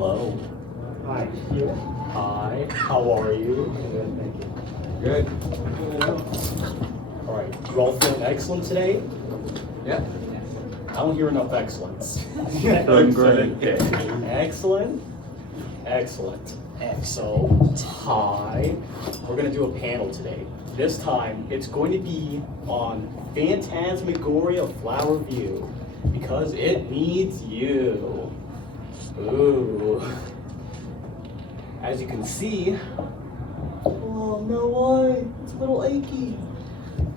Hello. Hi. You? Hi. How are you? Good, thank you. Good. All right. You all feeling excellent today? Yeah. I don't hear enough excellence. Doing great. Excellent. Excellent. So, hi. We're going to do a panel today. This time, it's going to be on Phantasmagoria of Flower View because it needs you. Ooh. As you can see, oh no, why? It's a little achy.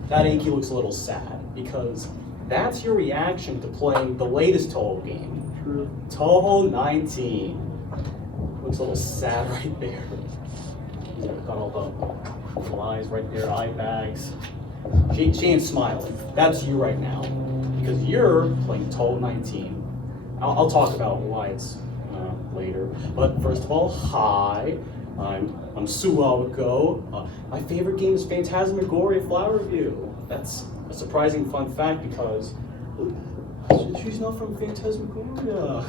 That achy looks a little sad because that's your reaction to playing the latest Touhou game. True. Touhou 19. Looks a little sad right there. Got all the flies right there, eye bags. She ain't smiling. That's you right now because you're playing Touhou 19. I'll talk about why it's later. But first of all, hi. I'm Suwawako. My favorite game is Phantasmagoria of Flower View. That's a surprising fun fact because she's not from Phantasmagoria.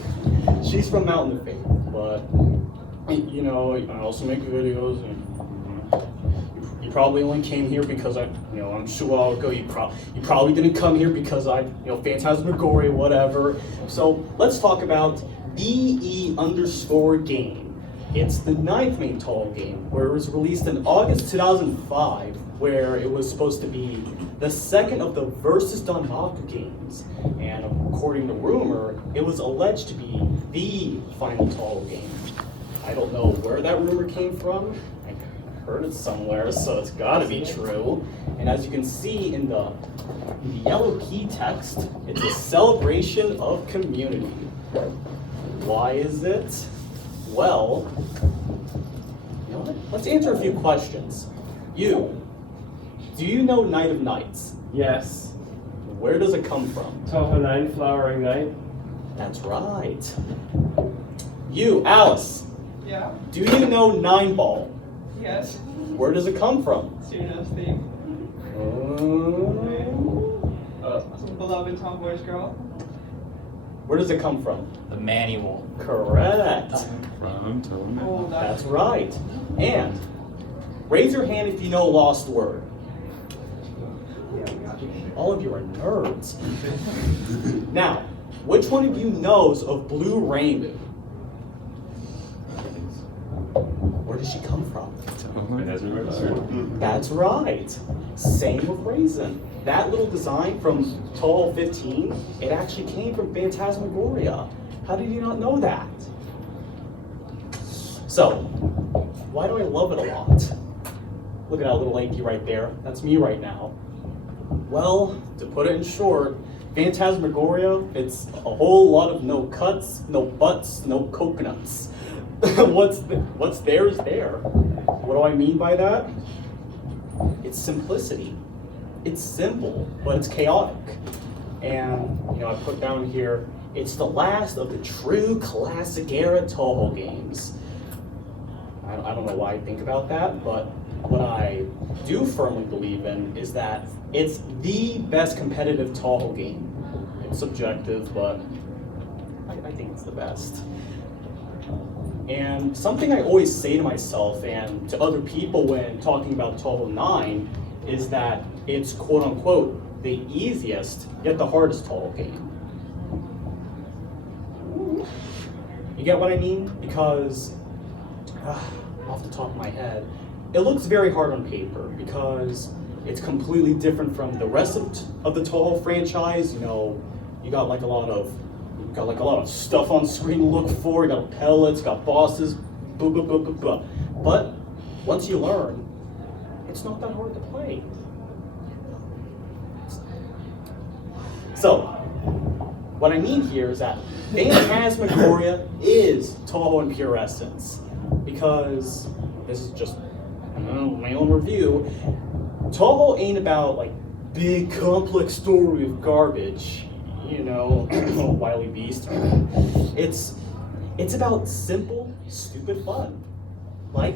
She's from Mountain of Faith. But you know, I also make videos, and you probably only came here because I'm Suwawako. You probably didn't come here because Phantasmagoria, whatever. So let's talk about BE_game. It's the 9th main Touhou game, where it was released in August 2005, where it was supposed to be the second of the Versus Danmaku games. And according to rumor, it was alleged to be the final Touhou game. I don't know where that rumor came from. I heard it somewhere, so it's gotta be true. And as you can see in the yellow key text, it's a celebration of community. Why is it? Well, you know what? Let's answer a few questions. Do you know Night of Nights? Yes. Where does it come from? Touhou 9 Flowering Night. That's right. Alice. Yeah, Do you know 9 Ball? yes. Where does it come from? Suno's theme. Some beloved tomboyish girl. Where does it come from? The manual. Correct. From Touhou. Oh, That's right. And raise your hand if you know Lost Word. All of you are nerds. Now, which one of you knows of Blue Rainbow? Where does she come from? That's right. Same with Raisin. That little design from Touhou 15, it actually came from Phantasmagoria. How did you not know that? So, why do I love it a lot? Look at that little lanky right there. That's me right now. Well, to put it in short, Phantasmagoria, it's a whole lot of no cuts, no butts, no coconuts. What's there is there. What do I mean by that? It's simplicity. It's simple, but it's chaotic. And I put down here, it's the last of the true classic era Touhou games. I don't know why I think about that, but what I do firmly believe in is that it's the best competitive Touhou game. It's subjective, but I think it's the best. And something I always say to myself and to other people when talking about Touhou 9 is that it's quote-unquote the easiest yet the hardest Touhou game. You get what I mean? Because off the top of my head, it looks very hard on paper because it's completely different from the rest of the Touhou franchise. You got like a lot of stuff on screen to look for. You got pellets, got bosses, blah blah blah blah blah. But once you learn, it's not that hard to play. So, what I mean here is that Phantasmagoria is Touhou in pure essence. Because this is just my own review. Touhou ain't about like big complex story of garbage. Wily beast. It's about simple, stupid fun. Like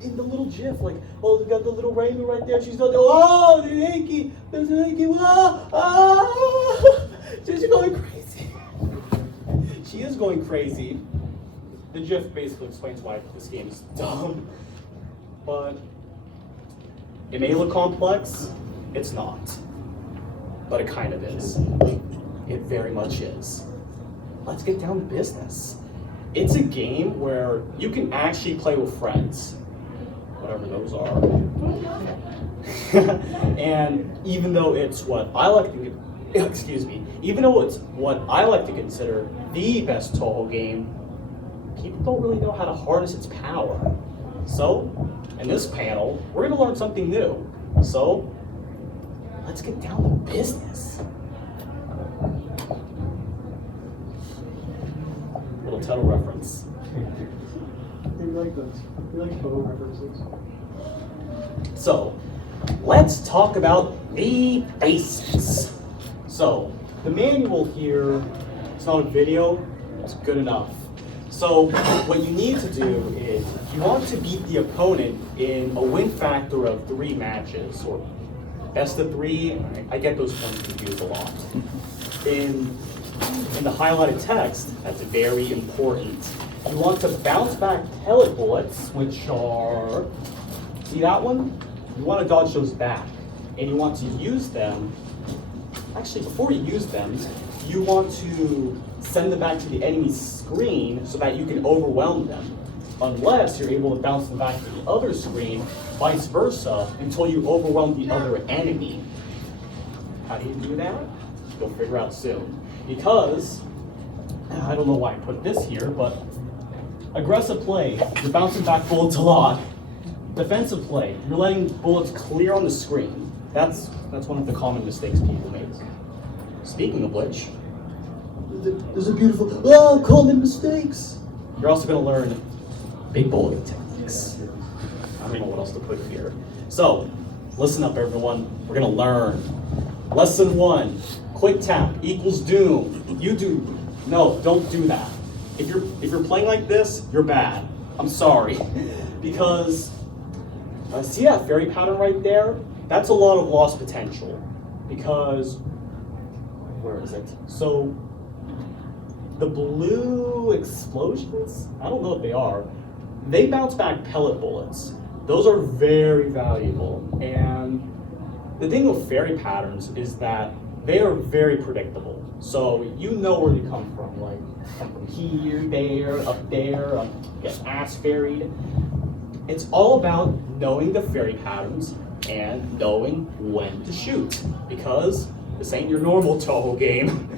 in the little GIF, like, oh, they got the little rainbow right there. She's got the Yankee, there's a Yankee. She's going crazy. She is going crazy. the GIF basically explains why this game is dumb, but it may look complex, it's not. But it kind of is. It very much is. Let's get down to business. It's a game where you can actually play with friends, whatever those are. And even though it's what I like to, even though it's what I like to consider the best Touhou game, people don't really know how to harness its power. So, in this panel, we're gonna learn something new. So, let's get down to business. Little Touhou reference. You like those? You like photo references? So, let's talk about the basics. So, the manual here, it's not a video, it's good enough. So, what you need to do is, you want to beat the opponent in a win factor of 3 matches, or best of 3, I get those ones confused a lot. In the highlighted text, that's very important. You want to bounce back pellet bullets, which are, see that one? You want to dodge those back, and you want to use them, actually before you use them, you want to send them back to the enemy's screen so that you can overwhelm them, unless you're able to bounce them back to the other screen, vice versa, until you overwhelm the other enemy. How do you do that? You'll figure out soon. Because, I don't know why I put this here, but aggressive play, you're bouncing back bullets a lot. Defensive play, you're letting bullets clear on the screen. That's one of the common mistakes people make. Speaking of which, there's a beautiful, common mistakes. You're also going to learn big bullet techniques. I don't know what else to put here. So, listen up everyone, we're going to learn. Lesson 1, quick tap equals doom. No, don't do that. If you're playing like this, you're bad. I'm sorry. Because, see that fairy pattern right there? That's a lot of lost potential. Because, where is it? So, the blue explosions? I don't know what they are. They bounce back pellet bullets. Those are very valuable. And the thing with fairy patterns is that they are very predictable. So you know where they come from. Like, come from here, there, up there, get ass ferried. It's all about knowing the fairy patterns and knowing when to shoot. Because this ain't your normal Touhou game.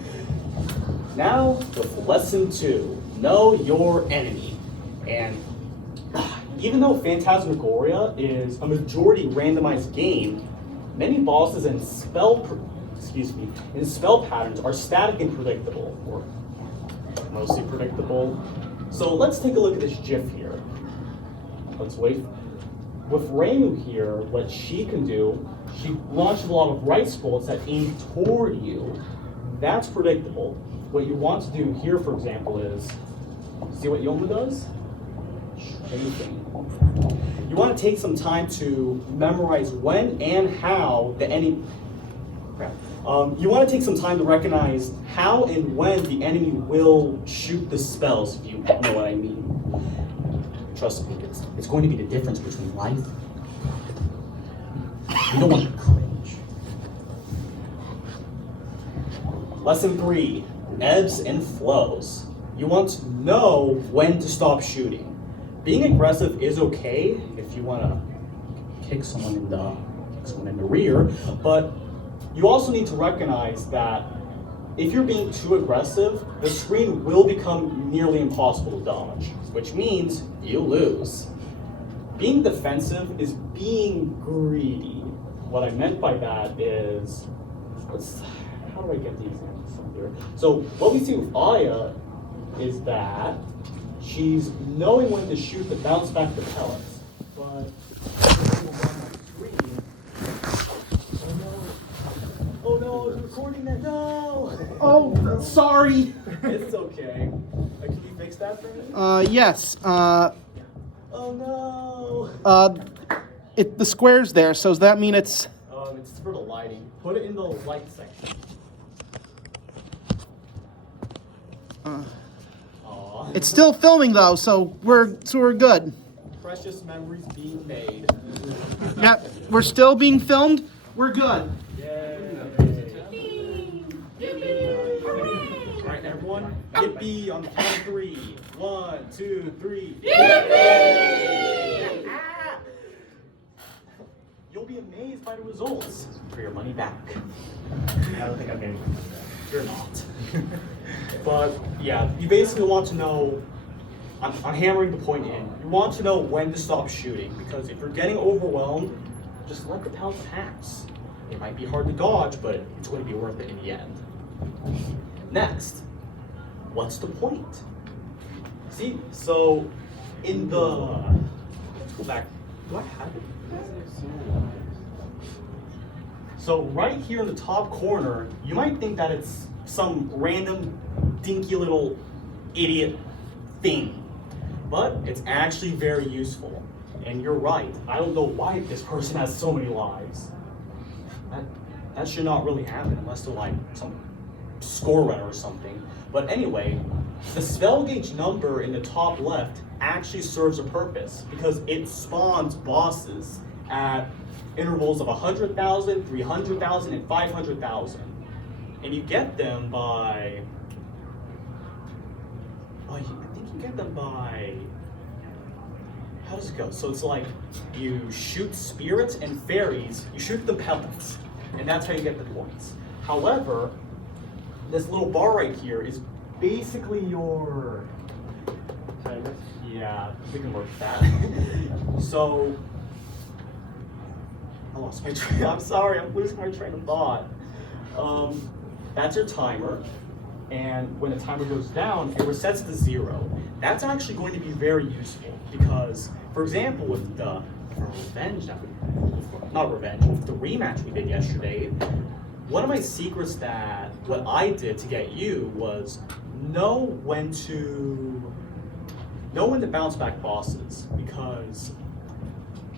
Now, with lesson 2, know your enemy. And even though Phantasmagoria is a majority randomized game, many bosses and spell patterns are static and predictable, or mostly predictable. So let's take a look at this GIF here. Let's wait. With Reimu here, what she can do, she launches a lot of rice bullets that aim toward you. That's predictable. What you want to do here, for example, is, see what Yoma does? Anything. You want to take some time to memorize when and how the enemy. You want to take some time to recognize how and when the enemy will shoot the spells, if you know what I mean. Trust me, it's going to be the difference between life. You don't want to cringe. Lesson 3, ebbs and flows. You want to know when to stop shooting. Being aggressive is okay if you want to kick someone in the rear, but you also need to recognize that if you're being too aggressive, the screen will become nearly impossible to dodge, which means you lose. Being defensive is being greedy. What I meant by that is, how do I get the examples from here? So what we see with Aya is that she's knowing when to shoot to bounce back the pellets, but oh no, I was recording that, no! Oh, sorry. It's okay. Can you fix that for me? Yes. Oh no! The square's there, so does that mean it's... It's for the lighting. Put it in the light section. Aw. It's still filming though, so we're good. Precious memories being made. Yeah, we're still being filmed. We're good. All right, everyone. Yippee on the count of 3. 1, 2, 3. You'll be amazed by the results for your money back. I don't think I'm getting it. You're not. But yeah, you basically want to know, I'm hammering the point in, you want to know when to stop shooting, because if you're getting overwhelmed, just let the pellets pass. It might be hard to dodge, but it's going to be worth it in the end. Next, what's the point? See, so in the, let's go back. Do I have it? So right here in the top corner, you might think that it's some random dinky little idiot thing, but it's actually very useful. And you're right, I don't know why this person has so many lives. That should not really happen unless they're like some score runner or something. But anyway, the spell gauge number in the top left actually serves a purpose because it spawns bosses at intervals of 100,000, 300,000, and 500,000. And you get them by, I think you get them by, how does it go? So it's like you shoot spirits and fairies, you shoot the pellets, and that's how you get the points. However, this little bar right here is basically your timer. Yeah, we can work with that. So, I lost my train. I'm sorry, I'm losing my train of thought. That's your timer, and when the timer goes down, it resets to 0. That's actually going to be very useful because, for example, with the revenge, with the rematch we did yesterday, one of my secrets that what I did to get you was know when to bounce back bosses, because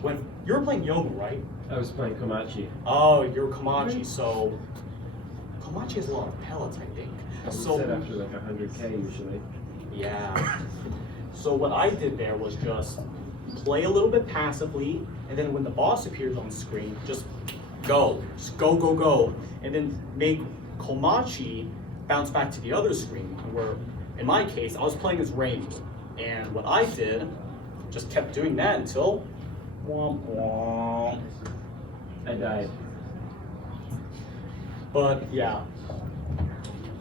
when you're playing Yomu, right? I was playing Komachi. Oh, you're Komachi, so Komachi has a lot of pellets, I think. I would So set after like 100k usually. yeah. So what I did there was just play a little bit passively, and then when the boss appears on screen, just go, and then make Komachi bounce back to the other screen. Where, in my case, I was playing as Rainbow, and what I did, just kept doing that until, womp womp. I died. But yeah,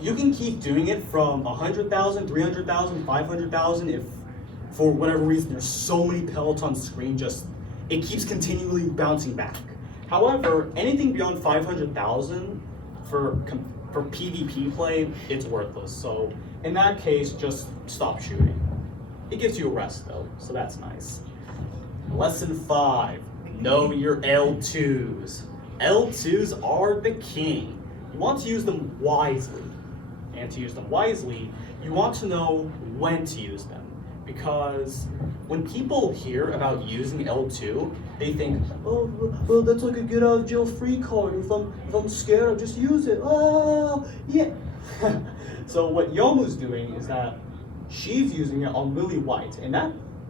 you can keep doing it from 100,000, 300,000, 500,000 if, for whatever reason, there's so many pellets on screen, just, it keeps continually bouncing back. However, anything beyond 500,000 for PvP play, it's worthless. So in that case, just stop shooting. It gives you a rest though, so that's nice. Lesson 5, know your L2s. L2s are the king. You want to use them wisely. And to use them wisely, you want to know when to use them. Because when people hear about using L2, they think, oh, well, that's like a get out of jail free card. If I'm scared, I'll just use it. Oh, yeah. So what Yomu's doing is that she's using it on Lily White, and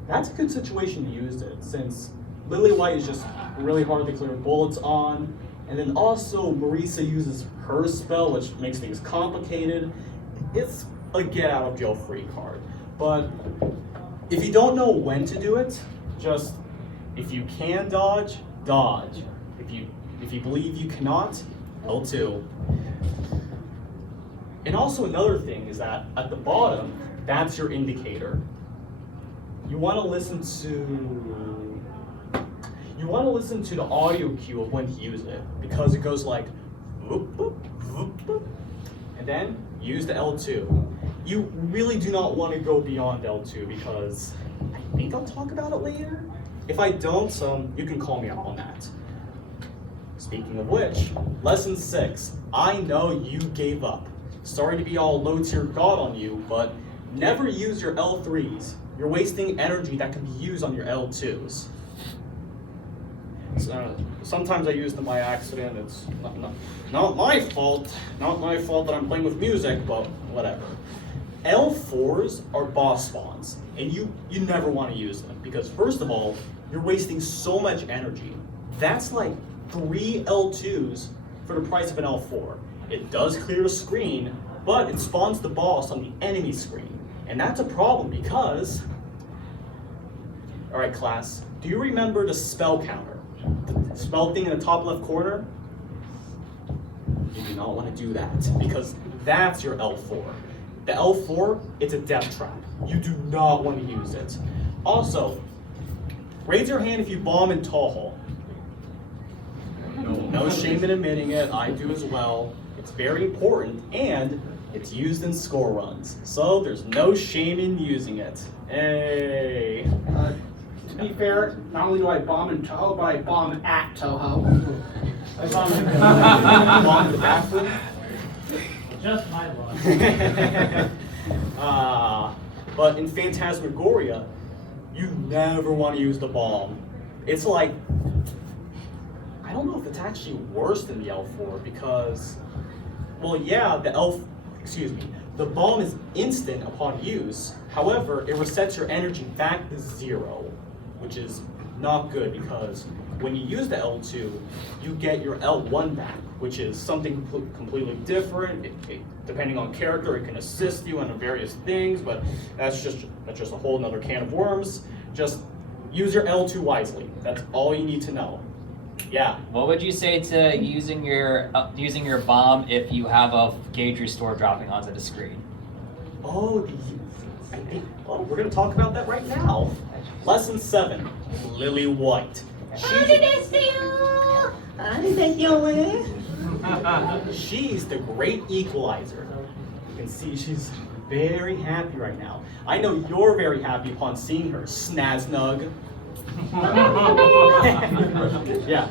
that's a good situation to use it, since Lily White is just really hard to clear bullets on, and then also Marisa uses her spell, which makes things complicated. It's a get out of jail free card. But if you don't know when to do it, just, if you can dodge, dodge. If you believe you cannot, L2. And also another thing is that at the bottom, that's your indicator. You want to listen to the audio cue of when to use it, because it goes like whoop, whoop, whoop, whoop, and then use the L2. You really do not want to go beyond L2 because I think I'll talk about it later. If I don't, you can call me out on that. Speaking of which, lesson 6, I know you gave up. Sorry to be all low tier god on you, but never use your L3s. You're wasting energy that can be used on your L2s. So, sometimes I use them by accident. It's not my fault. Not my fault that I'm playing with music, but whatever. L4s are boss spawns, and you never want to use them because first of all, you're wasting so much energy. That's like 3 L2s for the price of an L4. It does clear the screen, but it spawns the boss on the enemy screen. And that's a problem because, all right class, do you remember the spell counter? The spell thing in the top left corner? You do not want to do that because that's your L4. The L4, it's a death trap. You do not want to use it. Also, raise your hand if you bomb in Touhou. No shame in admitting it, I do as well. It's very important and it's used in score runs. So there's no shame in using it. Hey. To be fair, not only do I bomb in Touhou, but I bomb at Touhou. I bomb in Bomb in the bathroom? Just my luck. But in Phantasmagoria, you never want to use the bomb. It's like, I don't know if it's actually worse than the L4 because, well, yeah, the bomb is instant upon use. However, it resets your energy back to 0, which is not good because when you use the L2, you get your L1 back, which is something completely different. Depending on character, it can assist you in various things, but that's just a whole nother can of worms. Just use your L2 wisely. That's all you need to know. Yeah. What would you say to using your bomb if you have a gauge restore dropping onto the screen? Oh, we're gonna talk about that right now. Lesson 7, Lily White. She's the great equalizer. You can see she's very happy right now. I know you're very happy upon seeing her, Snaznug. Yeah.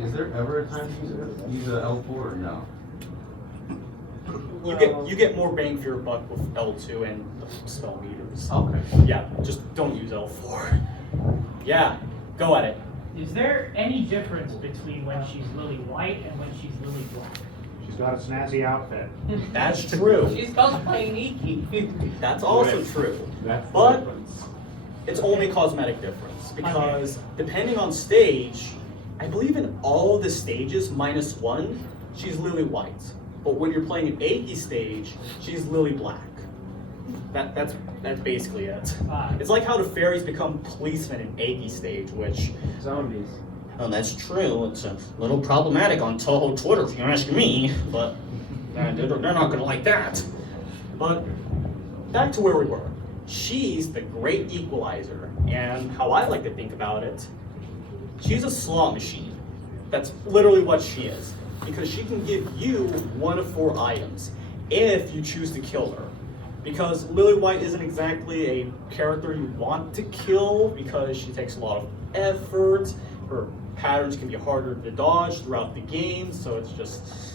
Is there ever a time to use an L4 or no? You get more bang for your buck with L2 and the spell meters. Okay. Yeah, just don't use L4. Yeah, go at it. Is there any difference between when she's Lily White and when she's Lily Black? She's got a snazzy outfit. That's true. She's cosplaying Iki. That's also true. That's the But difference. it's only cosmetic difference because depending on stage, I believe in all of the stages -1, she's Lily White. But when you're playing an Aki stage, she's Lily Black. That's basically it. It's like how the fairies become policemen in Aki stage, which Zombies. well, that's true. It's a little problematic on Touhou Twitter, if you ask me. But they're not gonna like that. But back to where we were. She's the great equalizer, and how I like to think about it, she's a slot machine. That's literally what she is, because she can give you 1 of 4 items if you choose to kill her. Because Lily White isn't exactly a character you want to kill because she takes a lot of effort. Her patterns can be harder to dodge throughout the game, so it's just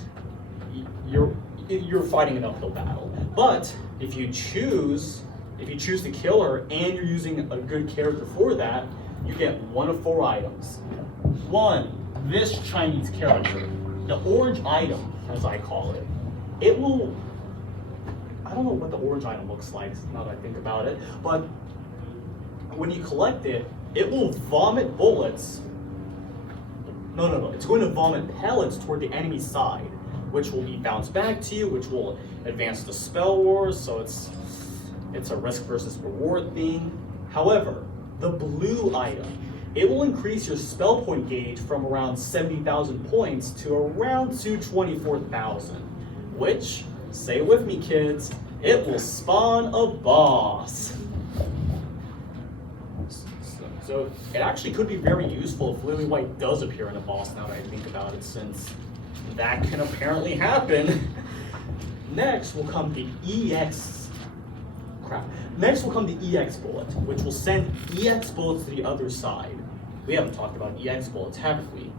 you're fighting an uphill battle. But if you choose to kill her and you're using a good character for that, you get 1 of 4 items. 1, this Chinese character, the orange item, as I call it, it will, I don't know what the orange item looks like now that I think about it, but when you collect it, it will vomit bullets. No, it's going to vomit pellets toward the enemy side, which will be bounced back to you, which will advance the spell wars, so it's a risk versus reward thing. However, the blue item, it will increase your spell point gauge from around 70,000 points to around 224,000, which, say it with me kids, it will spawn a boss. So it actually could be very useful if Lily White does appear in a boss now that I think about it, since that can apparently happen. Next will come the Next will come the EX bullet, which will send EX bullets to the other side. We haven't talked about EX bullets, haven't we?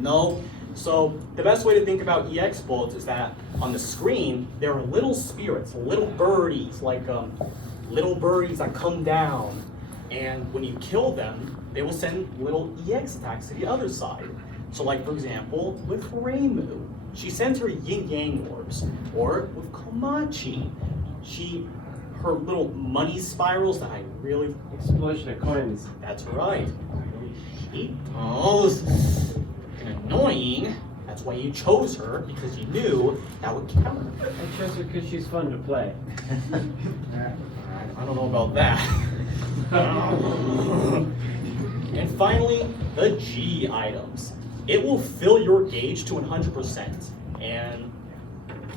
No. So the best way to think about EX bullets is that on the screen, there are little spirits, little birdies, like little birdies that come down. And when you kill them, they will send little EX attacks to the other side. So like, for example, with Reimu, she sends her yin-yang orbs. Or with Komachi, her little money spirals that I really, Explosion of coins. that's right. She does. And annoying, that's why you chose her, because you knew that would count. I chose her because she's fun to play. I don't know about that. And finally, the G items. It will fill your gauge to 100%. And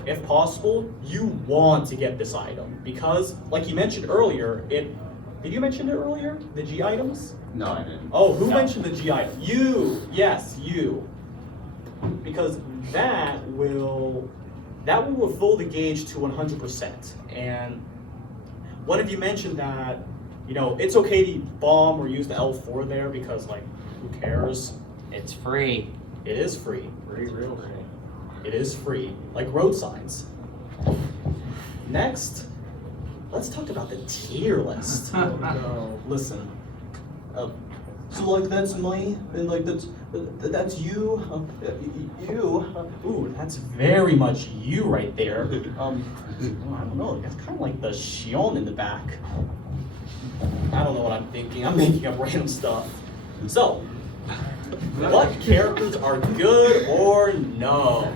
if possible, you want to get this item. Because, like you mentioned earlier, did you mention it earlier? The G items? No, I didn't. Oh, who mentioned the G item? You! Yes, you. Because that will fill the gauge to 100%. And one of you mentioned that, it's okay to bomb or use the L4 there because, like, who cares? It's free. It is free. Free, real free. It is free, like road signs. Next, let's talk about the tier list. Listen, so like that's me, and like that's you, ooh, that's very much you right there. I don't know, that's kind of like the Shion in the back. I don't know what I'm thinking. I'm making up random stuff. So, what characters are good or no?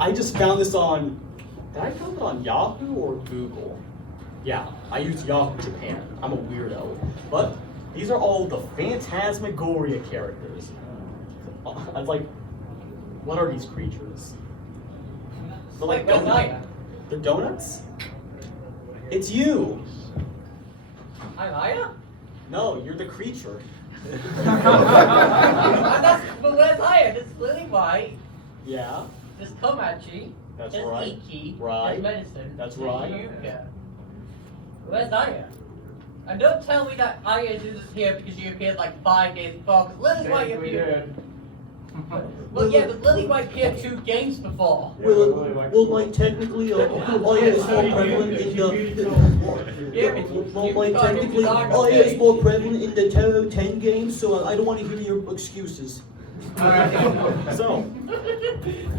I just found this on, did I find it on Yahoo or Google? Yeah, I use Yahoo Japan. I'm a weirdo. But these are all the Phantasmagoria characters. I'm like, what are these creatures? They're like donuts. They're donuts? It's you. I'm Aya? No, you're the creature. But where's Aya? This Lily White, Yeah, this Komachi, that's this right. Iki, Right. this Medicine, That's this right. Yuka. Where's Aya? And don't tell me that Aya isn't here because she appeared like 5 days before, because Lily White appeared. Well, yeah, but Lily White appeared 2 games before. Well, like technically, Aya is more prevalent in Yeah, but technically, Aya is more prevalent in the Touhou 10 games, so I don't want to hear your excuses. So,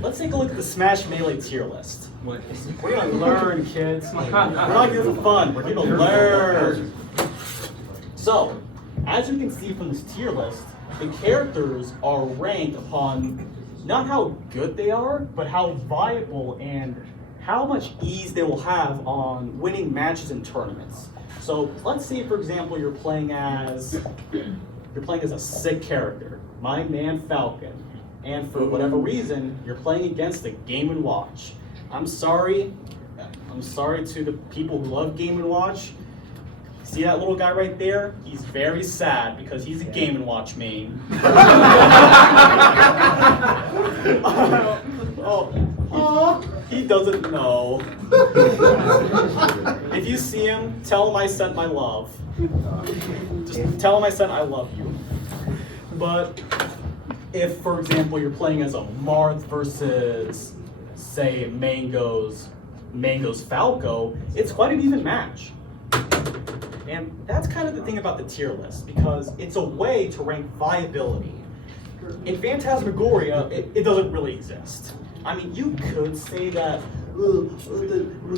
let's take a look at the Smash Melee tier list. We're gonna learn, kids. We're not here for fun, we're here to learn. So, as you can see from this tier list, the characters are ranked upon not how good they are, but how viable and how much ease they will have on winning matches and tournaments. So let's say, for example, you're playing as a sick character, my man Falcon, and for whatever reason, you're playing against a Game & Watch. I'm sorry to the people who love Game & Watch. See that little guy right there? He's very sad because he's a Game & Watch main. He doesn't know. If you see him, tell him I sent my love. Just tell him I said I love you. But if, for example, you're playing as a Marth versus, say, Mango's Falco, it's quite an even match. And that's kind of the thing about the tier list, because it's a way to rank viability. In Phantasmagoria, it doesn't really exist. I mean, you could say that,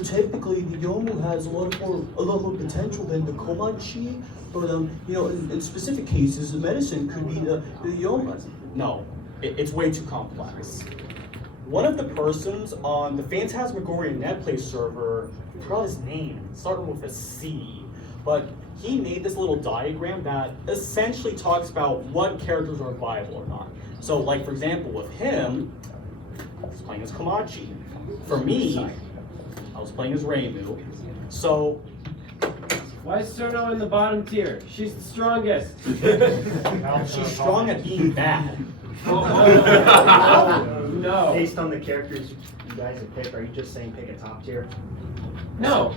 technically, the Yomu has a lot more potential than the Komachi, but in specific cases, the medicine could be the Yomu. No, it's way too complex. One of the persons on the Phantasmagoria NetPlay server, I forgot his name, it started with a C, but he made this little diagram that essentially talks about what characters are viable or not. So, like, for example, with him, I was playing as Komachi. For me, I was playing as Reimu. So, Why is Sono in the bottom tier? She's the strongest. she's strong at being bad. No. Based on the characters you guys have picked, are you just saying pick a top tier? No.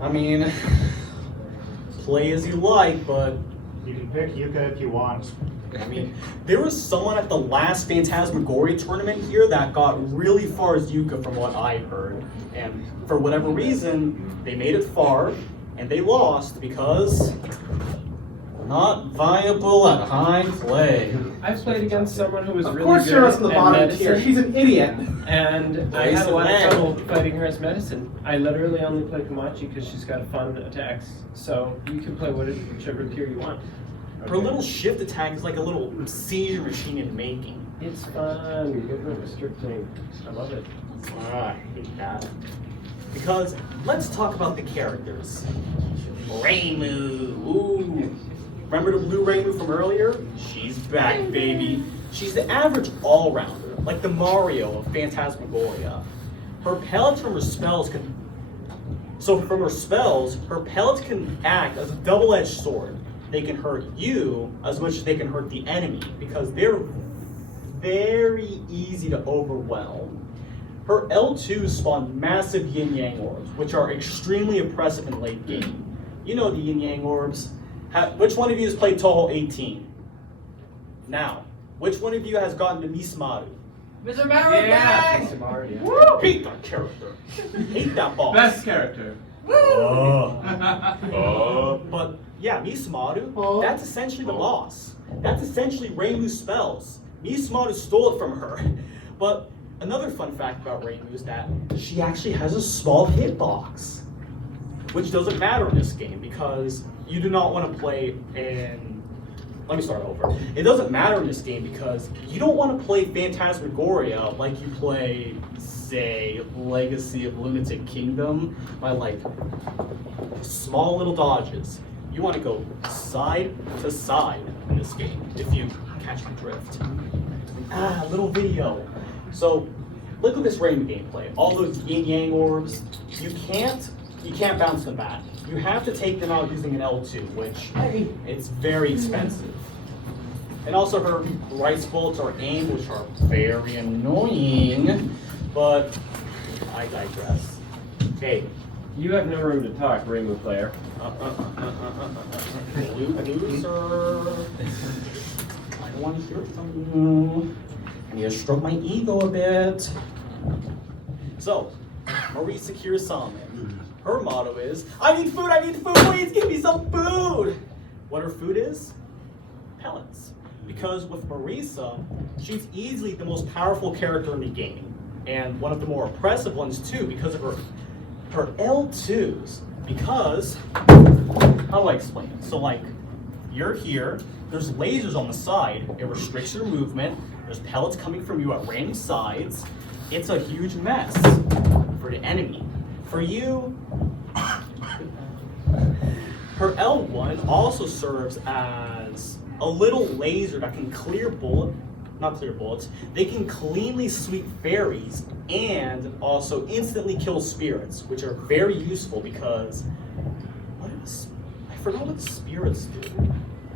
I mean, play as you like, but You can pick Yuka if you want. I mean, there was someone at the last Phantasmagoria tournament here that got really far as Yuka from what I heard. And for whatever reason, they made it far, and they lost because Not viable at high play. I've played against someone who was Of really course good you're us in the at bottom medicine, tier. She's an idiot. and I had a lot of Waste of trouble fighting her as medicine. I literally only play Komachi because she's got fun attacks. So you can play whichever tier you want. Her little shift attack is like a little seizure machine in making. It's fun. Good for restricting. I love it. I hate that. Because let's talk about the characters. Reimu. Ooh. Remember the blue Reimu from earlier? She's back, baby. She's the average all-rounder, like the Mario of Phantasmagoria. Her pellets from her spells can... So from her spells, her pellets can act as a double-edged sword. They can hurt you as much as they can hurt the enemy, because they're very easy to overwhelm. Her L2s spawn massive yin-yang orbs, which are extremely oppressive in late game. You know the yin-yang orbs. Which one of you has played Touhou 18? Now, which one of you has gotten to Mismaru? Mr. Mario Bag! Woo! Hate that character. Hate that boss. Best character. But yeah, Mismaru, that's essentially the boss. That's essentially Reimu's spells. Mismaru stole it from her. But another fun fact about Reimu is that she actually has a small hitbox, which doesn't matter in this game because you do not want to play in... Let me start over. It doesn't matter in this game because you don't want to play Phantasmagoria like you play, say, Legacy of Lunatic Kingdom by like small little dodges. You want to go side to side in this game if you catch the drift. Little video. So look at this Reimu gameplay. All those yin-yang orbs, you can't bounce them back. You have to take them out using an L2, which it's very expensive. And also her rice bullets are aimed, which are very annoying, but I digress. Hey. You have no room to talk, Reimu player. Loser. I don't want to hear it from you. I need to stroke my ego a bit. So, Marisa Kirasamen. Her motto is, I need food, please give me some food! What her food is? Pellets. Because with Marisa, she's easily the most powerful character in the game. And one of the more oppressive ones too, because of her L2s. Because, how do I explain it? So like, you're here, there's lasers on the side, it restricts your movement, there's pellets coming from you at random sides. It's a huge mess for the enemy. For you, her L1 also serves as a little laser that can not clear bullets, they can cleanly sweep fairies and also instantly kill spirits, which are very useful because, I forgot what the spirits do.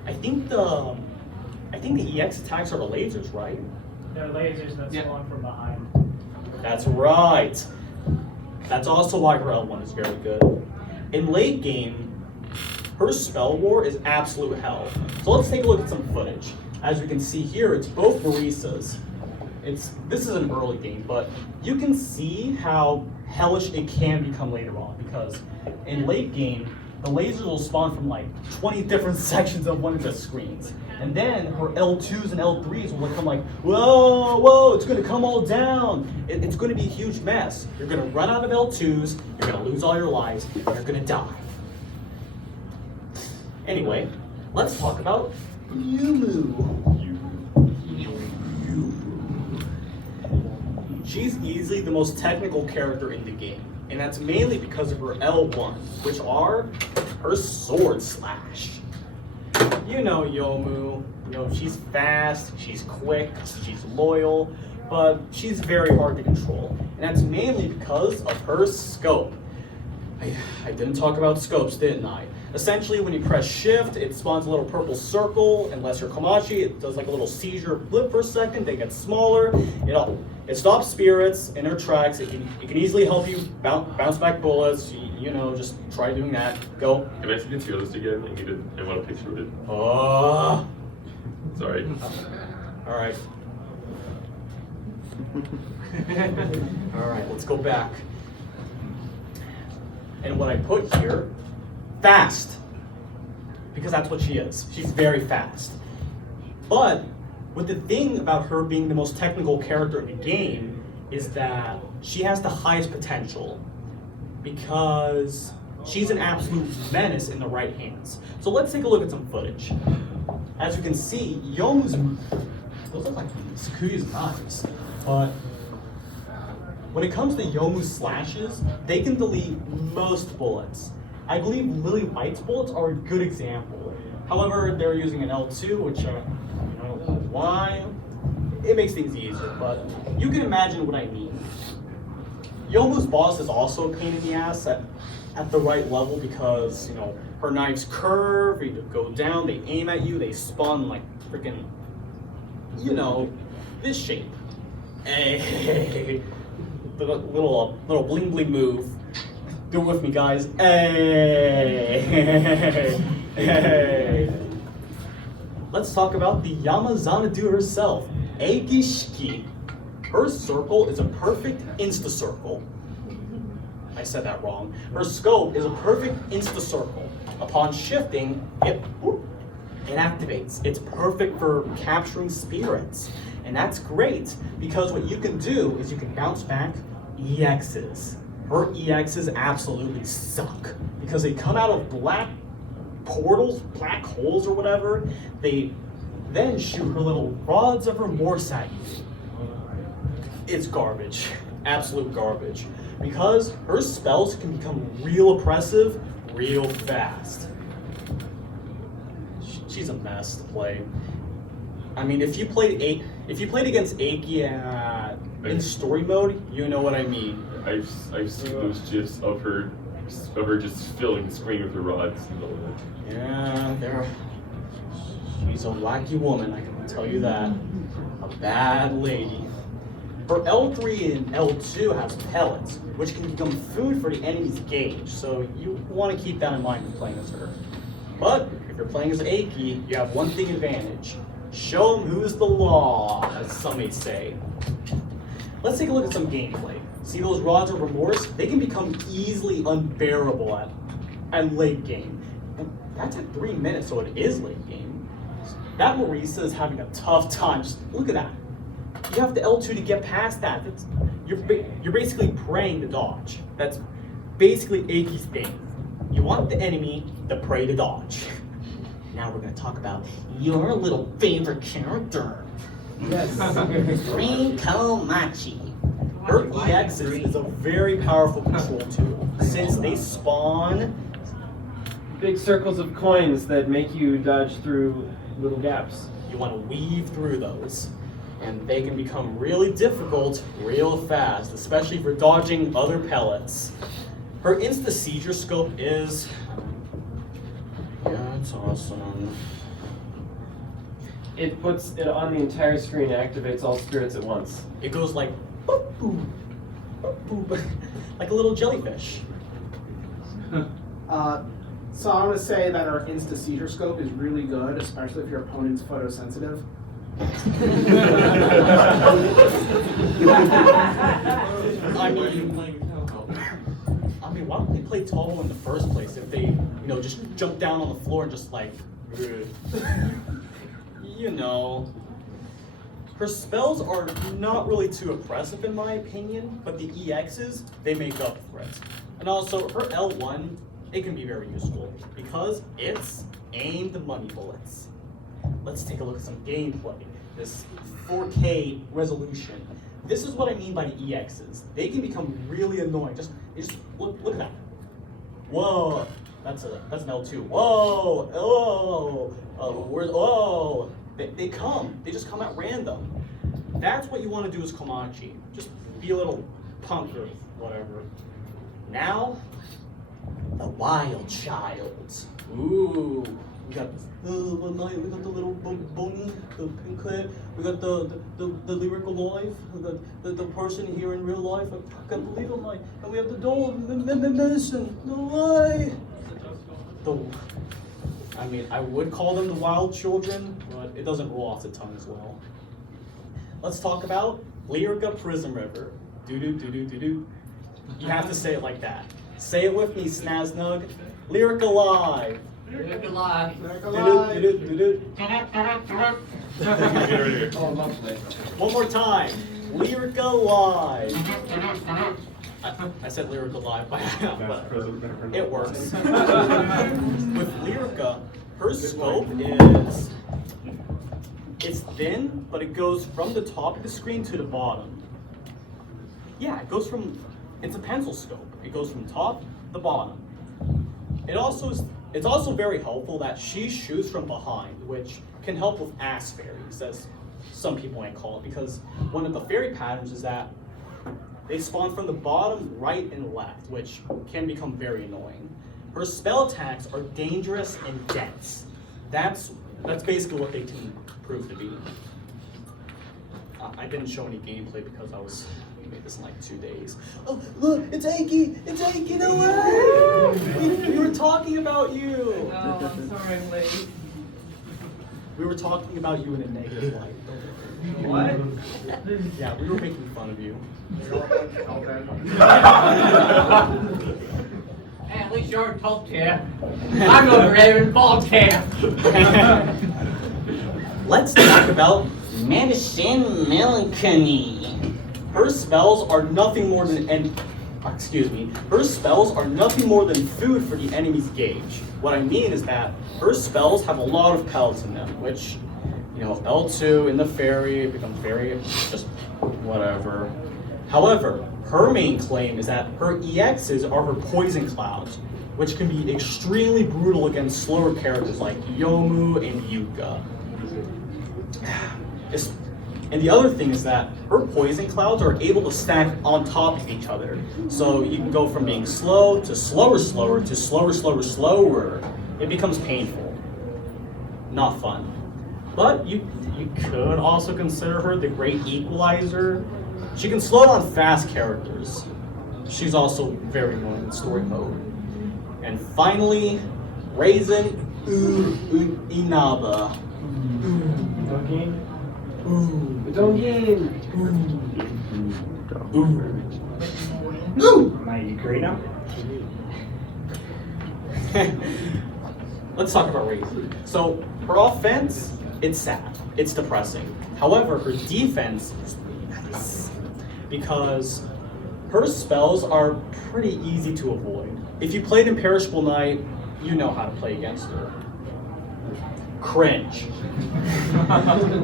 I think the EX attacks are the lasers, right? They're lasers that spawn from behind. That's right. That's also why her L1 is very good. In late game, her spell war is absolute hell. So let's take a look at some footage. As we can see here, it's both Marisas. This is an early game, but you can see how hellish it can become later on, because in late game, the lasers will spawn from like 20 different sections of one of the screens. And then her L2s and L3s will become like, whoa, it's gonna come all down. It's gonna be a huge mess. You're gonna run out of L2s, you're gonna lose all your lives, and you're gonna die. Anyway, let's talk about Yumu. She's easily the most technical character in the game, and that's mainly because of her L1, which are her sword slash. You know Yomu, she's fast, she's quick, she's loyal, but she's very hard to control, and that's mainly because of her scope. I didn't talk about scopes, didn't I? Essentially, when you press shift, it spawns a little purple circle. Unless you're Komachi, it does like a little seizure blip for a second. They get smaller. It stops spirits in their tracks. It can easily help you bounce back bullets. Just try doing that. Go. Can I see the tier list again? I want a picture of it. Sorry. All right. All right, let's go back. And what I put here, fast. because that's what she is. She's very fast. But with the thing about her being the most technical character in the game is that she has the highest potential because she's an absolute menace in the right hands. So let's take a look at some footage. As you can see, Yomu's, those look like Sakuya's knives, but when it comes to Yomu's slashes, they can delete most bullets. I believe Lily White's bullets are a good example. However, they're using an L2, which I don't know why. It makes things easier, but you can imagine what I mean. Yomu's boss is also a pain in the ass at the right level because, you know, her knives curve, they go down, they aim at you, they spun like freaking, you know, this shape. Hey, the little bling bling move. Do it with me, guys. Hey, hey. Let's talk about the Yamazanadu herself, Eiki Shiki. Her circle is a perfect insta-circle. I said that wrong. Her scope is a perfect insta-circle. Upon shifting, it activates. It's perfect for capturing spirits. And that's great, because what you can do is you can bounce back EXs. Her EXs absolutely suck, because they come out of black portals, black holes or whatever. They then shoot her little rods of remorse at you. It's garbage, absolute garbage, because her spells can become real oppressive real fast. She's a mess to play. I mean, if you played against Eiki in story mode, you know what I mean. I've seen those gifs of her just filling the screen with her rods and all that. Yeah, she's a wacky woman, I can tell you that. A bad lady. Her L3 and L2 has pellets, which can become food for the enemy's gauge, so you want to keep that in mind when playing as her. But if you're playing as Eiki, you have one thing advantage. Show them who's the law, as some may say. Let's take a look at some gameplay. See those rods of remorse? They can become easily unbearable at late game. And that's at 3 minutes, so it is late game. That Marisa is having a tough time. Just look at that. You have the L2 to get past that. You're basically praying to dodge. That's basically Eiki's thing. You want the enemy, the prey to dodge. Now we're going to talk about your little favorite character. Yes. Green Komachi. Her EX is a very powerful control tool, since they spawn Big circles of coins that make you dodge through little gaps. You want to weave through those, and they can become really difficult real fast, especially for dodging other pellets. Her insta seizure scope is, yeah, it's awesome. It puts it on the entire screen and activates all spirits at once. It goes like boop, boop, boop, boop, like a little jellyfish. So I want to say that our insta seizure scope is really good, especially if your opponent's photosensitive. I mean, why don't they play Touhou in the first place if they, just jump down on the floor and just like, Her spells are not really too oppressive in my opinion, but the EXs, they make up for it. And also, her L1, it can be very useful because it's aimed money bullets. Let's take a look at some gameplay. This 4K resolution. This is what I mean by the EXs. They can become really annoying. Just look at that. Whoa, that's an L2. Whoa, whoa. They just come at random. That's what you want to do as Komachi. Just be a little punk or whatever. Now, the wild child. Ooh, we got the little bunny, the pink hair. We got the lyrical life. We got the person here in real life. I can't believe it. And we have the doll, medicine. No way. I would call them the wild children, but it doesn't roll off the tongue as well. Let's talk about Lyrica Prism River. Do-do-do-do-do-do. You have to say it like that. Say it with me, Snaznug. Lyrica Live. Lyrica Live. Oh, lovely. One more time. Lyrica Live. I said Lyrica Live by now, but it works. With Lyrica, her scope is, it's thin, but it goes from the top of the screen to the bottom. Yeah, it goes from, it's a pencil scope. It goes from top to the bottom. It's also very helpful that she shoots from behind, which can help with ass fairies, as some people might call it, because one of the fairy patterns is that they spawn from the bottom, right, and left, which can become very annoying. Her spell attacks are dangerous and dense. That's basically what they can prove to be. I didn't show any gameplay because we made this in like 2 days. Oh, look, it's Aiki! It's Aiki, no way! We were talking about you! Oh, I'm sorry I'm late. We were talking about you in a negative light. What? Yeah, we were making fun of you. Hey, at least you're in top tier. I'm over here in bottom tier. Let's talk about medicine melancholy. Her spells are nothing more than her spells are nothing more than food for the enemy's gauge. What I mean is that her spells have a lot of pellets in them, which, L2 in the fairy becomes very just whatever. However, her main claim is that her EXs are her poison clouds, which can be extremely brutal against slower characters like Yomu and Yuka. And the other thing is that her poison clouds are able to stack on top of each other. So you can go from being slow to slower to slower. It becomes painful. Not fun. But you could also consider her the great equalizer. She can slow down fast characters. She's also very annoying in story mode. And finally, Raisin Inaba. Am I Ukraine? Let's talk about Raisin. So, her offense, it's sad. It's depressing. However, her defense is really nice. Because her spells are pretty easy to avoid. If you played Imperishable Knight, you know how to play against her. Cringe.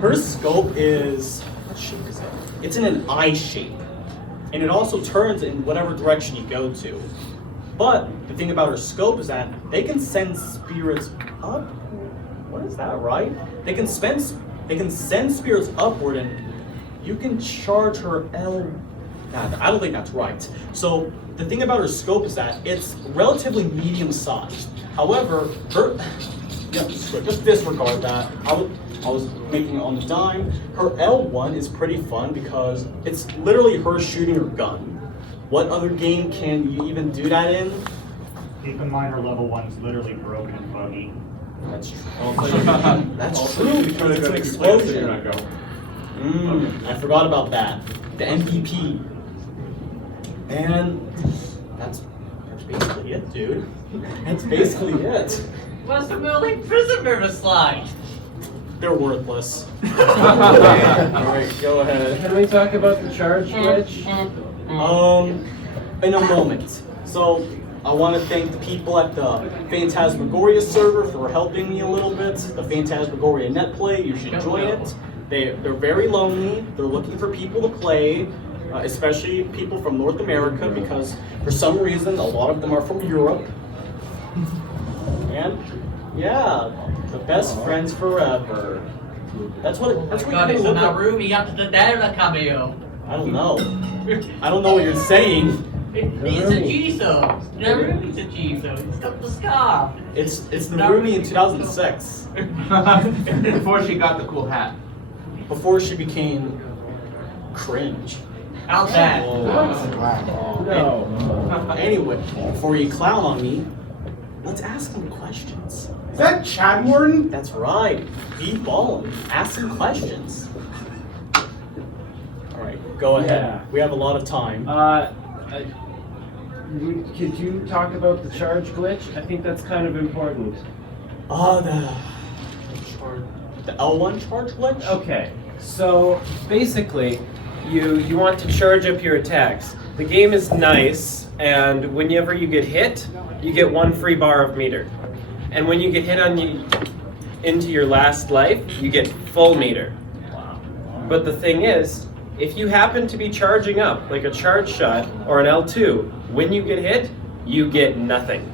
Her scope is, what shape is it? It's in an eye shape. And it also turns in whatever direction you go to. But the thing about her scope is that they can send spirits up. What is that, right? They can send spirits upward, and you can charge her L. Nah, I don't think that's right. So the thing about her scope is that it's relatively medium sized. However, just disregard that. I was making it on the dime. Her L1 is pretty fun because it's literally her shooting her gun. What other game can you even do that in? Keep in mind her level 1's literally broken and buggy. That's true. That's true because it's an explosion. I forgot about that. The MVP. And that's basically it, dude. That's basically it. What's the like prison river slide? They're worthless. Alright, go ahead. Can we talk about the charge glitch? In a moment. So, I want to thank the people at the Phantasmagoria server for helping me a little bit. The Phantasmagoria netplay, you should join it. They're very lonely. They're looking for people to play, especially people from North America, because for some reason a lot of them are from Europe. And yeah, the best friends forever. That's what you're gonna look at. Narumi up to the Dara cameo. I don't know. I don't know what you're saying. It's a Jiso. Narumi's a Jiso. It's got the scarf. It's Narumi in 2006. Before she got the cool hat. Before she became cringe. How's that? No. Anyway, before you clown on me, let's ask them questions. Is that Chad Warden? That's right. Be ballin'. Ask some questions. All right, go ahead. Yeah. We have a lot of time. Could you talk about the charge glitch? I think that's kind of important. The L1 charge glitch? Okay, so basically, you want to charge up your attacks. The game is nice, and whenever you get hit, you get 1 free bar of meter. And when you get hit into your last life, you get full meter. But the thing is, if you happen to be charging up, like a charge shot or an L2, when you get hit, you get nothing.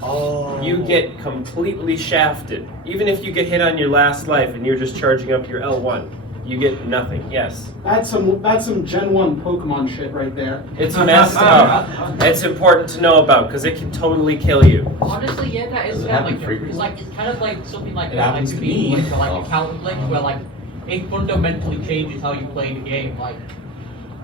Oh. You get completely shafted. Even if you get hit on your last life and you're just charging up your L1, you get nothing. Yes. That's some Gen 1 Pokemon shit right there. It's messed up. It's important to know about because it can totally kill you. Honestly, yeah, that is Does it kind of happen like frequently? it's kind of like something like It that, like happens to to be me. like a counter glitch where like it fundamentally changes how you play the game, like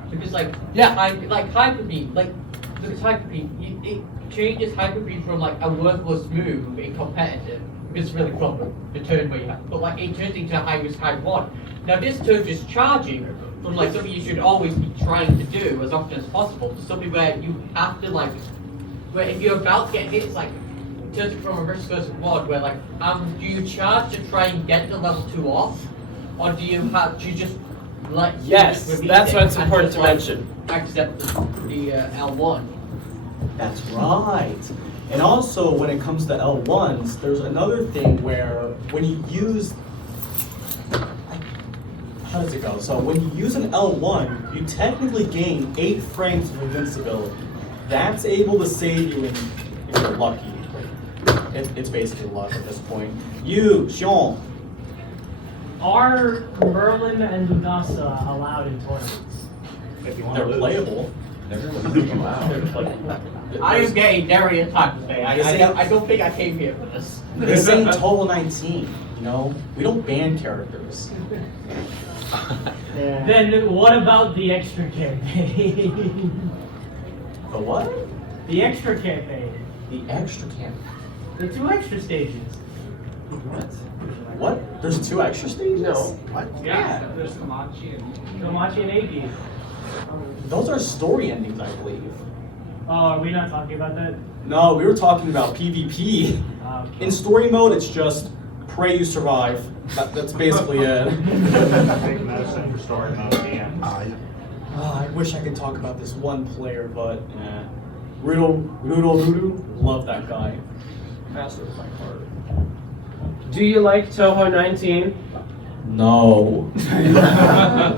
because like Hyper Beam, like because Hyper Beam, it changes Hyper Beam from like a worthless move in competitive because it's really from the turn where you have, but like it turns into high risk high one. Now this turns is charging from like something you should always be trying to do as often as possible to something where you have to like where if you're about to get hit, it's like it turns it from a risk versus reward where like do you charge to try and get the level 2 off, or do you just let Yes, just release that's it what's and important just, to like, mention. accept the L1. That's right. And also, when it comes to L1s, there's another thing where when you use... How does it go? So when you use an L1, you technically gain 8 frames of invincibility. That's able to save you if you're lucky. It's basically luck at this point. You, Sean. Are Merlin and Lunasa allowed in tournaments? If you want They're to lose. playable. I am getting very attacked today. This ain't- I don't think I came here for this. This ain't Touhou 19, you know? We don't ban characters. Yeah. Then what about the extra campaign? The what? The extra campaign. The extra camp. The 2 extra stages. What? There's 2 extra stages? No. What? Yeah, there's Komachi and... Komachi and Agi. Those are story endings, I believe. Oh, are we not talking about that? No, we were talking about PvP. In story mode, it's just pray you survive. That's basically it. Take medicine for story mode and I wish I could talk about this one player, but Rudo, love that guy. Master of my heart. Do you like Touhou 19? No.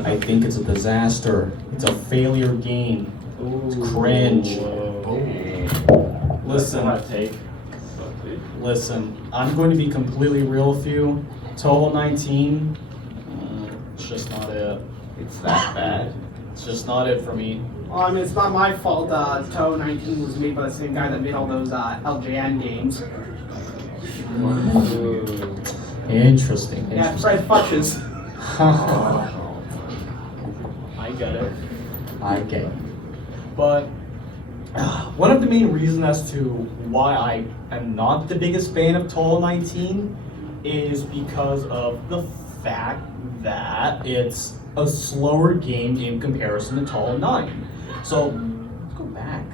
I think it's a disaster. It's a failure game. It's cringe. Listen, I'm going to be completely real with you. Touhou 19, it's just not it. It's that bad. It's just not it for me. Well, I mean, it's not my fault. Touhou 19 was made by the same guy that made all those LJN games. Interesting. Yeah, Fred Futches. I get it. I get it. But one of the main reasons as to why I am not the biggest fan of Touhou 19 is because of the fact that it's a slower game in comparison to Touhou 9. So let's go back.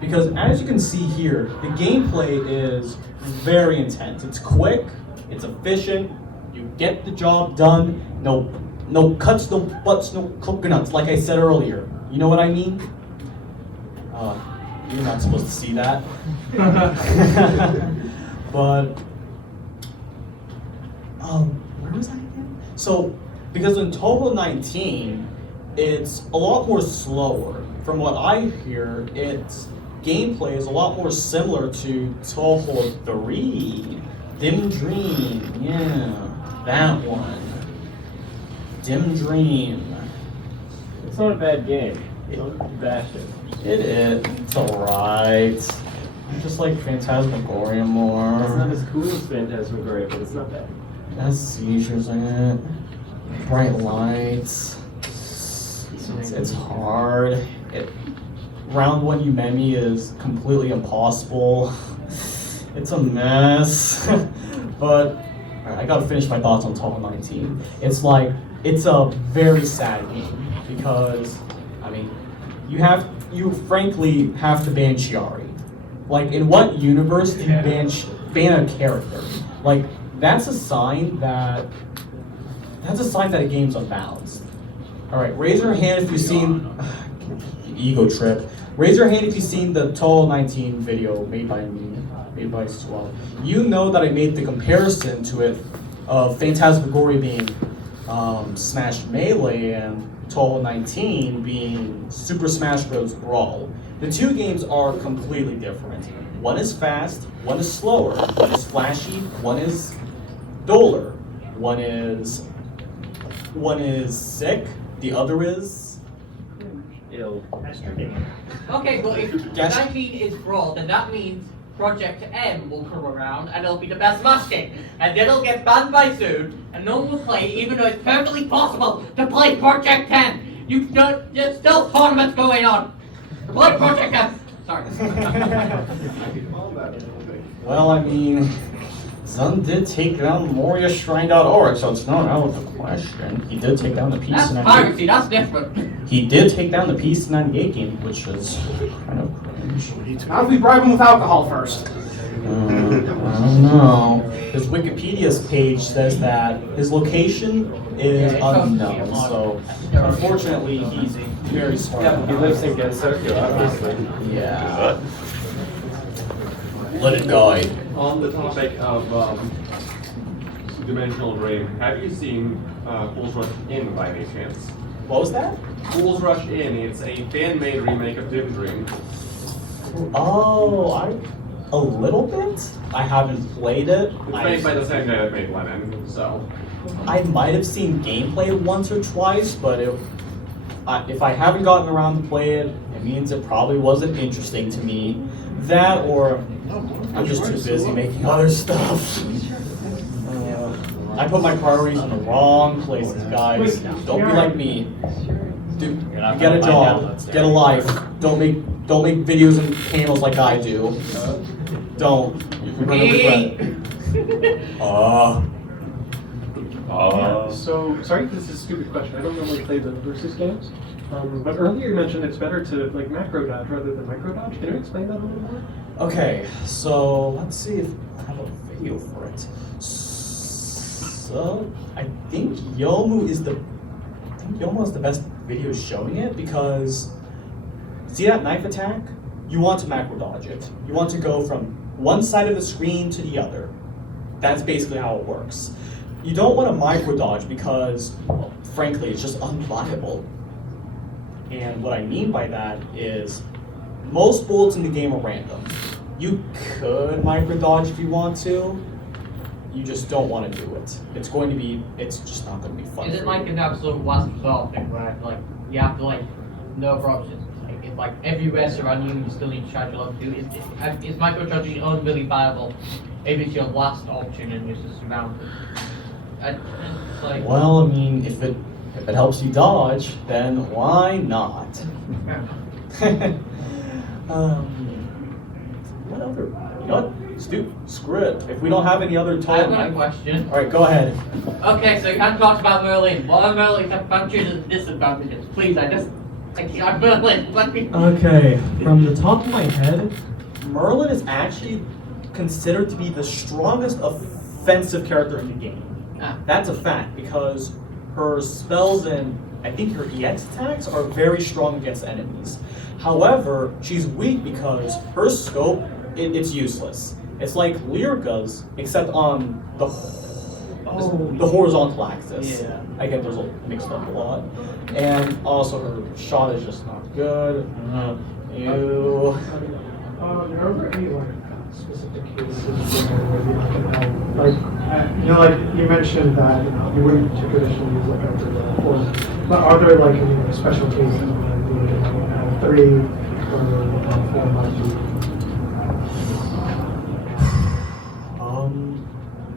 Because as you can see here, the gameplay is very intense. It's quick, it's efficient, you get the job done, no cuts, no butts, no coconuts, like I said earlier. You know what I mean? You're not supposed to see that. But, where was I again? So, because in Touhou 19, it's a lot more slower. From what I hear, its gameplay is a lot more similar to Touhou 3. Dim Dream, yeah, that one. Dim Dream. It's not a bad game. Don't bash it. It is. It's alright. I just like Phantasmagoria more. It's not as cool as Phantasmagoria, but it's not bad. It has seizures in it. Bright lights. It's hard. Round 1 Umemi is completely impossible. It's a mess. But alright, I gotta finish my thoughts on Touhou 19. It's a very sad game because I mean you frankly have to ban Chiari. Like, in what universe do you ban fan of character. Like, that's a sign that a game's unbalanced. Alright, raise your hand if you've seen ego trip. Raise your hand if you've seen the Touhou 19 video made by me, made by Suwawako. You know that I made the comparison to it of Phantasmagoria being Smash Melee and Touhou 19 being Super Smash Bros. Brawl. The two games are completely different. One is fast, one is slower, one is flashy, one is duller, one is sick, the other is ill. Okay, well, if Yes. 19 is Brawl, then that means Project M will come around and it'll be the best Smash game. And then it'll get banned by soon, and no one will play, even though it's perfectly possible to play Project M. There's still tournaments going on. Play Project M. Sorry. well, I mean, Zun did take down MoriaShrine.org, so it's not out of the question. He did take down the That's PC98. piracy, that's different. He did take down the PC98 game, which is kind of cringe. How if we bribe him with alcohol first? I don't know. His Wikipedia's page says that his location is unknown, so unfortunately he's very smart. Yeah, he lives in Gensokyo, obviously. Yeah. Let it guide. On the topic of Dimensional Dream, have you seen Fools Rush In by any chance? What was that? Fools Rush In, it's a fan-made remake of Dim Dream. Oh, a little bit? I haven't played it. It's made by the same guy that made Lemon, so. I might have seen gameplay once or twice, but if I haven't gotten around to play it, it means it probably wasn't interesting to me. That or I'm just too busy making other stuff. I put my priorities in the wrong places, guys. Don't be like me. Get a job. Get a life. Don't make videos and panels like I do. Don't. You're gonna regret it. So, sorry, this is a stupid question. I don't normally play the versus games, but earlier you mentioned it's better to like macro dodge rather than micro dodge. Can you explain that a little more? Okay, so let's see if I have a video for it. So I think Yomu has the best video showing it because see that knife attack? You want to macro dodge it. You want to go from one side of the screen to the other. That's basically how it works. You don't want to micro dodge because, well, frankly, it's just unviable. And what I mean by that is most bullets in the game are random. You could micro dodge if you want to. You just don't want to do it. It's just not going to be fun. Is it like an absolute last resort thing where like you have to like no other options? Like it's like everywhere surrounding you, you still need to charge your level 2. Is microcharging only really viable if it's your last option and you're just surrounded? Like, Well, I mean, if it helps you dodge, then why not? What other? You know what? Screw it. If we don't have any other I have time. got a question. All right, go ahead. Okay, so you haven't talked about Merlin. What are Merlin's advantages and disadvantages? Please, I'm Merlin. Let me. Okay, from the top of my head, Merlin is actually considered to be the strongest offensive character in the game. That's a fact because her spells and I think her EX attacks are very strong against enemies. However, she's weak because her scope, it's useless. It's like Lyrica's, except on the horizontal axis. Yeah. I get those mixed up a lot. And also her shot is just not good. Ew. Are there any like specific cases where you can have, like you mentioned that you wouldn't traditionally use like a force, but are there like any special cases when you can 3 or 4 months?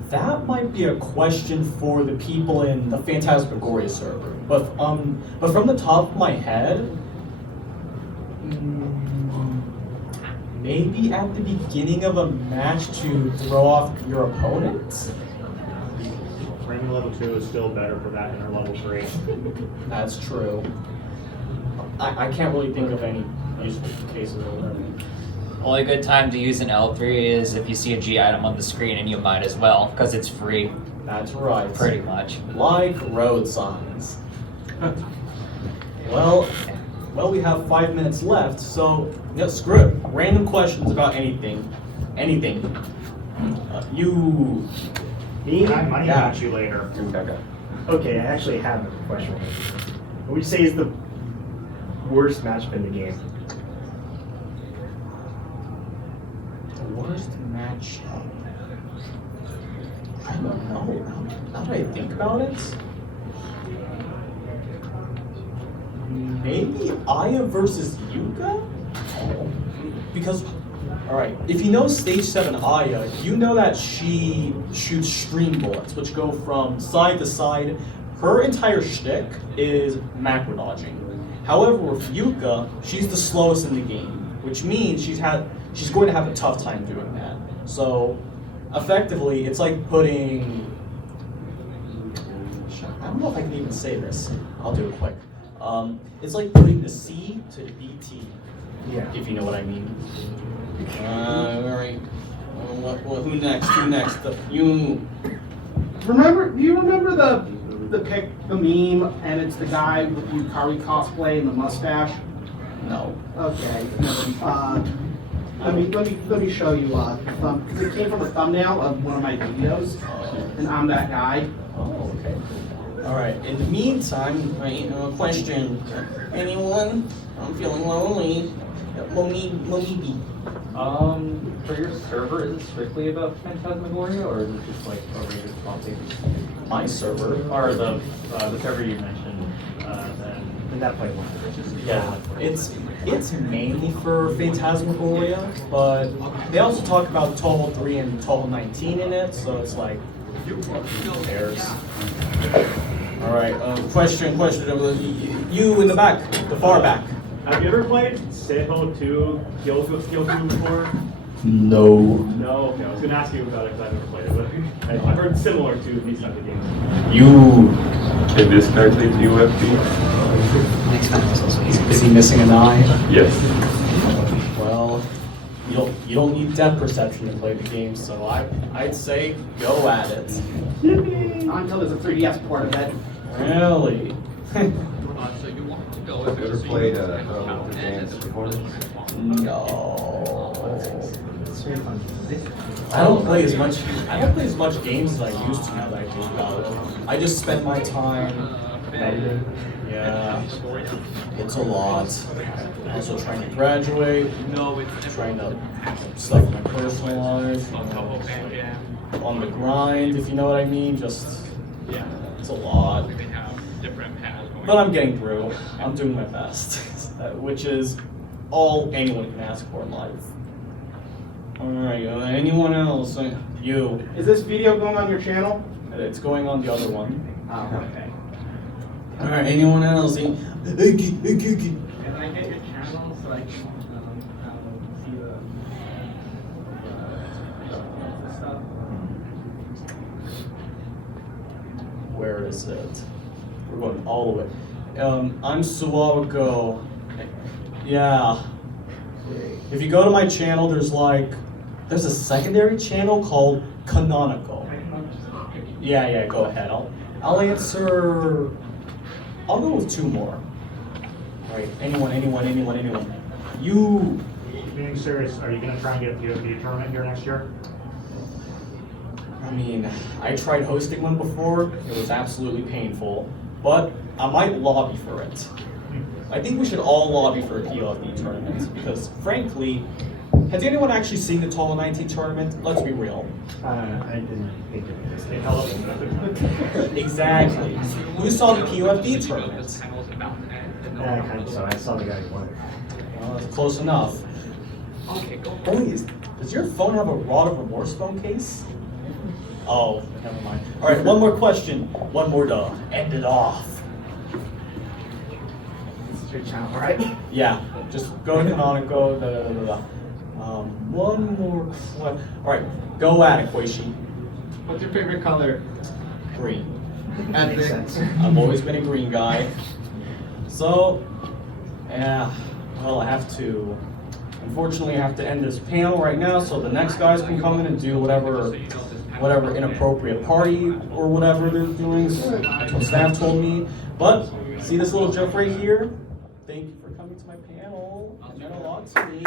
That might be a question for the people in the Phantasmagoria server. But from the top of my head, maybe at the beginning of a match to throw off your opponent? Framing level 2 is still better for that than our level 3. That's true. I can't really think of any useful cases or whatever. Only good time to use an L3 is if you see a G item on the screen, and you might as well, because it's free. That's right. Pretty much. Like road signs. Well, we have 5 minutes left, so yeah, screw it. Random questions about anything. Anything. You. Me? I'm money Yeah. about you later. Okay, I actually have a question. What would you say is the worst matchup in the game? The worst matchup. I don't know. Now that I think about it, maybe Aya versus Yuka? Because, alright, if you know Stage 7 Aya, you know that she shoots stream bullets, which go from side to side. Her entire shtick is macro dodging. However, with Yuka, she's the slowest in the game, which means she's going to have a tough time doing that. So, effectively, it's like putting... I don't know if I can even say this. I'll do it quick. It's like putting the C to the BT. Yeah. If you know what I mean. Alright. Who next? Who next? You. Do you remember the meme, and it's the guy with the Yukari cosplay and the mustache? No. Okay. Let me show you. Because it came from a thumbnail of one of my videos, and I'm that guy. Oh, okay. Alright, in the meantime, question. Anyone? I'm feeling lonely. Monibi. For your server, is it strictly about Phantasmagoria, or is it just like a regular topic? My server? Or the server you mentioned, And that play one. Yeah, it's mainly for Phantasmagoria, but they also talk about Touhou 3 and Touhou 19 in it, so it's like, who cares? Alright, question. You in the back, the far back. Have you ever played Seho 2 Kyoku before? No. No? Okay, I was going to ask you about it because I've never played it, but I've heard similar to these type of games. You. Can this guy play TUFB? Is he missing an eye? Yes. Well, you don't need depth perception to play the game, so I'd say go at it. Not until there's a 3DS port of it. Really? Have you ever played a dance before? No. I don't play as much games as I used to now that I think about it. I just spend my time editing. Yeah. It's a lot. Also trying to graduate. Trying to stuff in my personal life. On the grind, if you know what I mean. Just it's a lot. But I'm getting through. I'm doing my best, which is all anyone can ask for in life. Alright, anyone else? You. Is this video going on your channel? It's going on the other one. Oh, okay. Alright, anyone else? Can I get your channel so I can see the stuff? Where is it? We're going all the way. I'm Suwawako. Yeah. If you go to my channel, there's a secondary channel called Canonical. Yeah, go ahead. I'll answer. I'll go with 2 more. Right. Anyone. You. Being serious, are you going to try and get a POV tournament here next year? I mean, I tried hosting one before. It was absolutely painful, but I might lobby for it. I think we should all lobby for a POV tournament because, frankly, has anyone actually seen the Touhou 19 tournament? Let's be real. I didn't think it was. They held up. Exactly. You saw the POFD tournament. Yeah, kind of so. I saw the guy who won it. Well, that's close enough. Does your phone have a Rod of Remorse phone case? Oh, never mind. All right, one more question. One more to end it off. This is your channel, right? Yeah, just go to Canonical. One more question. All right, go at it, Koishi. What's your favorite color? Green. That makes sense. I've always been a green guy. So, yeah, well, I have to Unfortunately, I have to end this panel right now, so the next guys can come in and do whatever inappropriate party or whatever they're doing. That's what staff told me. But see this little joke right here? Thank you for coming to my panel. It meant a lot to me.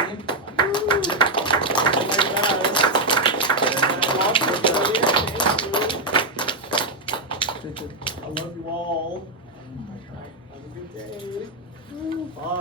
I love you all. Have a good day. Bye.